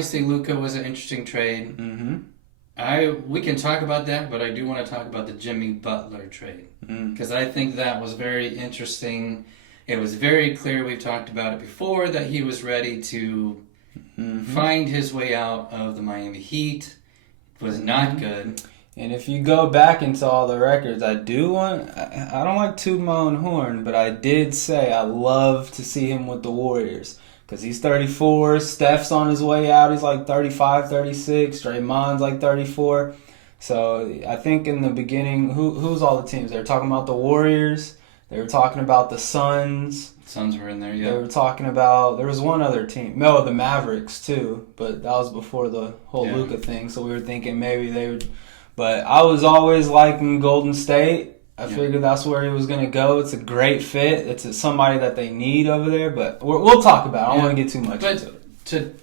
obviously Luka was an interesting trade. We can talk about that, but I do want to talk about the Jimmy Butler trade because I think that was very interesting. It was very clear, we've talked about it before, that he was ready to find his way out of the Miami Heat. It was not good. And if you go back into all the records, I don't like tooting my own horn, but I did say I love to see him with the Warriors. Because he's 34, Steph's on his way out, he's like 35, 36, Draymond's like 34. So I think in the beginning, who's all the teams? They were talking about the Warriors, they were talking about the Suns. Suns were in there, yeah. They were talking about, there was one other team. No, the Mavericks too, but that was before the whole Luka thing, so we were thinking maybe they would. But I was always liking Golden State. I figured that's where he was going to go. It's a great fit. It's somebody that they need over there. But we'll talk about it. I don't want to get too much into it. To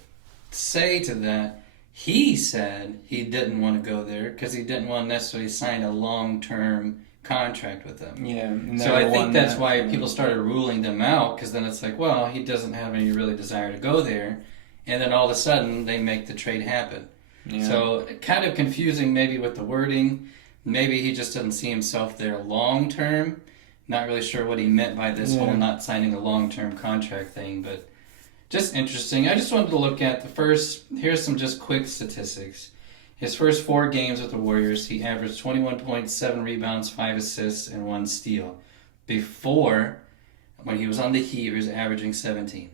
say to that, he said he didn't want to go there because he didn't want to necessarily sign a long-term contract with them. Yeah. So I think that's why people started ruling them out, because then it's like, well, he doesn't have any really desire to go there. And then all of a sudden, they make the trade happen. Yeah. So kind of confusing maybe with the wording. Maybe he just doesn't see himself there long term. Not really sure what he meant by this whole not signing a long-term contract thing, but just interesting. I just wanted to look at here's some just quick statistics. His first 4 games with the Warriors, he averaged 21.7 rebounds, 5 assists, and 1 steal. Before, when he was on the Heat, he was averaging 17.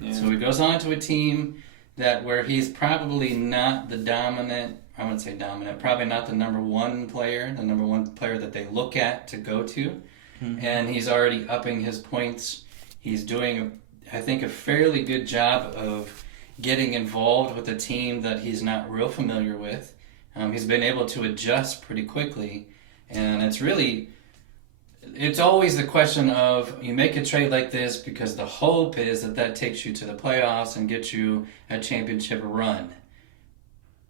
Yeah. So he goes on to a team where he's probably not the dominant, I wouldn't say dominant, probably not the number one player that they look at to go to. And he's already upping his points. He's doing, I think, a fairly good job of getting involved with a team that he's not real familiar with. He's been able to adjust pretty quickly. And it's always the question of, you make a trade like this because the hope is that takes you to the playoffs and gets you a championship run.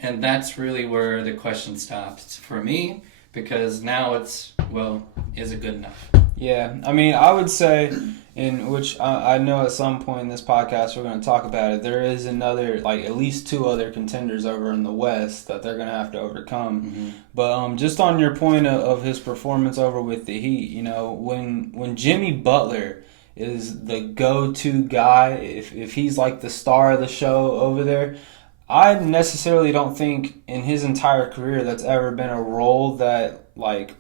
And that's really where the question stops for me, because now it's, well, is it good enough? Yeah, I mean, I would say, in which I know at some point in this podcast we're going to talk about it, there is another, like at least 2 other contenders over in the West that they're going to have to overcome. But just on your point of his performance over with the Heat, you know, when Jimmy Butler is the go-to guy, if he's like the star of the show over there, I necessarily don't think in his entire career that's ever been a role that, like,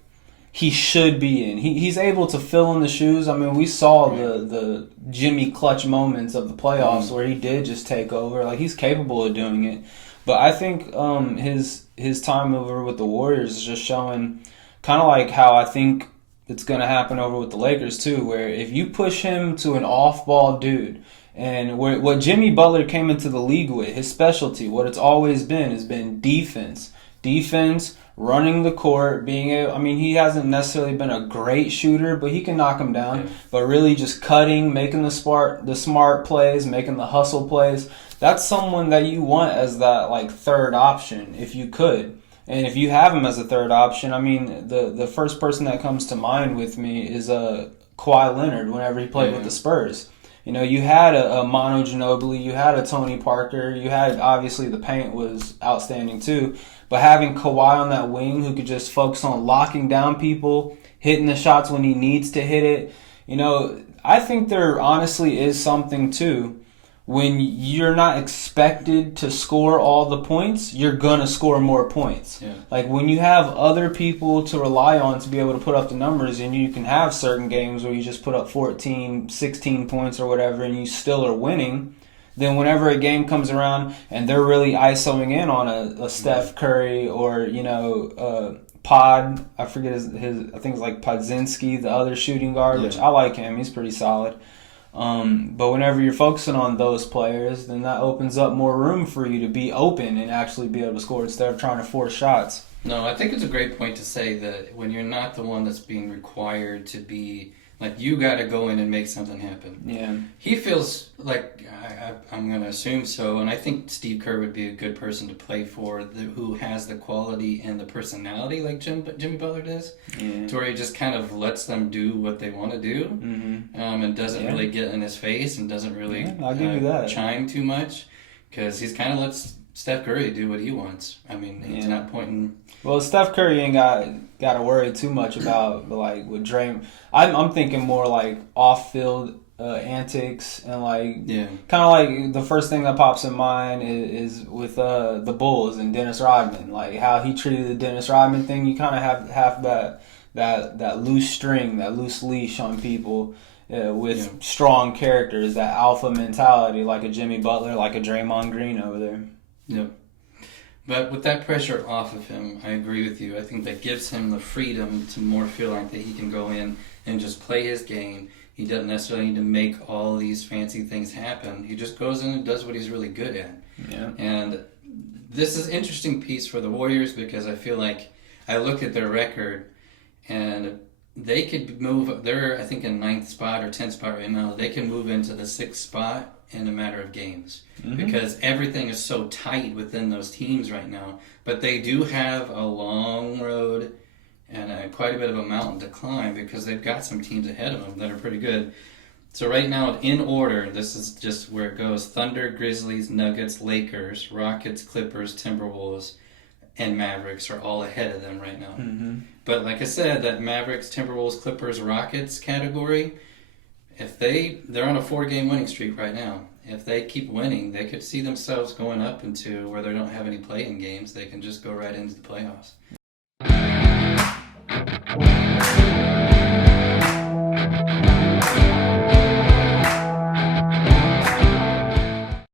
he should be in. He's able to fill in the shoes. I mean, we saw the Jimmy clutch moments of the playoffs where he did just take over. Like, he's capable of doing it. But I think his time over with the Warriors is just showing kind of like how I think it's going to happen over with the Lakers too, where if you push him to an off-ball dude, and what Jimmy Butler came into the league with, his specialty, what it's always been, has been defense. Defense, running the court, he hasn't necessarily been a great shooter, but he can knock them down. Yeah. But really just cutting, making the smart plays, making the hustle plays. That's someone that you want as that, like, third option, if you could. And if you have him as a third option, I mean, the first person that comes to mind with me is Kawhi Leonard whenever he played with the Spurs. You know, you had a Manu Ginobili, you had a Tony Parker, you had, obviously, the paint was outstanding too, but having Kawhi on that wing who could just focus on locking down people, hitting the shots when he needs to hit it, you know, I think there honestly is something too. When you're not expected to score all the points, you're going to score more points. Yeah. Like, when you have other people to rely on to be able to put up the numbers, and you can have certain games where you just put up 14, 16 points or whatever, and you still are winning, then whenever a game comes around and they're really isoing in on a Steph Curry or, you know, Pod, I forget his I think it's like Podzinski, the other shooting guard, which I like him. He's pretty solid. But whenever you're focusing on those players, then that opens up more room for you to be open and actually be able to score instead of trying to force shots. No, I think it's a great point to say that when you're not the one that's being required to be, like, you got to go in and make something happen. Yeah. He feels like, I'm going to assume so, and I think Steve Kerr would be a good person to play for, who has the quality and the personality like Jimmy Butler does, to where he just kind of lets them do what they want to do, and doesn't really get in his face and doesn't really I'll give you that. chime too much. because he's kind of lets Steph Curry do what he wants. I mean, he's not pointing. Well, Steph Curry ain't got to worry too much about like with Draymond. I'm thinking more like off field antics and like kind of like the first thing that pops in mind is with the Bulls and Dennis Rodman, like how he treated the Dennis Rodman thing. You kind of have that loose string, that loose leash on people. With strong characters, that alpha mentality, like a Jimmy Butler, like a Draymond Green over there. Yep. But with that pressure off of him, I agree with you. I think that gives him the freedom to more feel like that he can go in and just play his game. He doesn't necessarily need to make all these fancy things happen. He just goes in and does what he's really good at. Yeah. And this is an interesting piece for the Warriors because I feel like I look at their record and they could move. They're, I think, in 9th spot or 10th spot right now. They can move into the 6th spot in a matter of games because everything is so tight within those teams right now. But they do have a long road and quite a bit of a mountain to climb because they've got some teams ahead of them that are pretty good. So right now, in order, this is just where it goes. Thunder, Grizzlies, Nuggets, Lakers, Rockets, Clippers, Timberwolves, and Mavericks are all ahead of them right now. Mm-hmm. But like I said, that Mavericks, Timberwolves, Clippers, Rockets category, if they're on a 4-game winning streak right now. If they keep winning, they could see themselves going up into where they don't have any play-in games. They can just go right into the playoffs.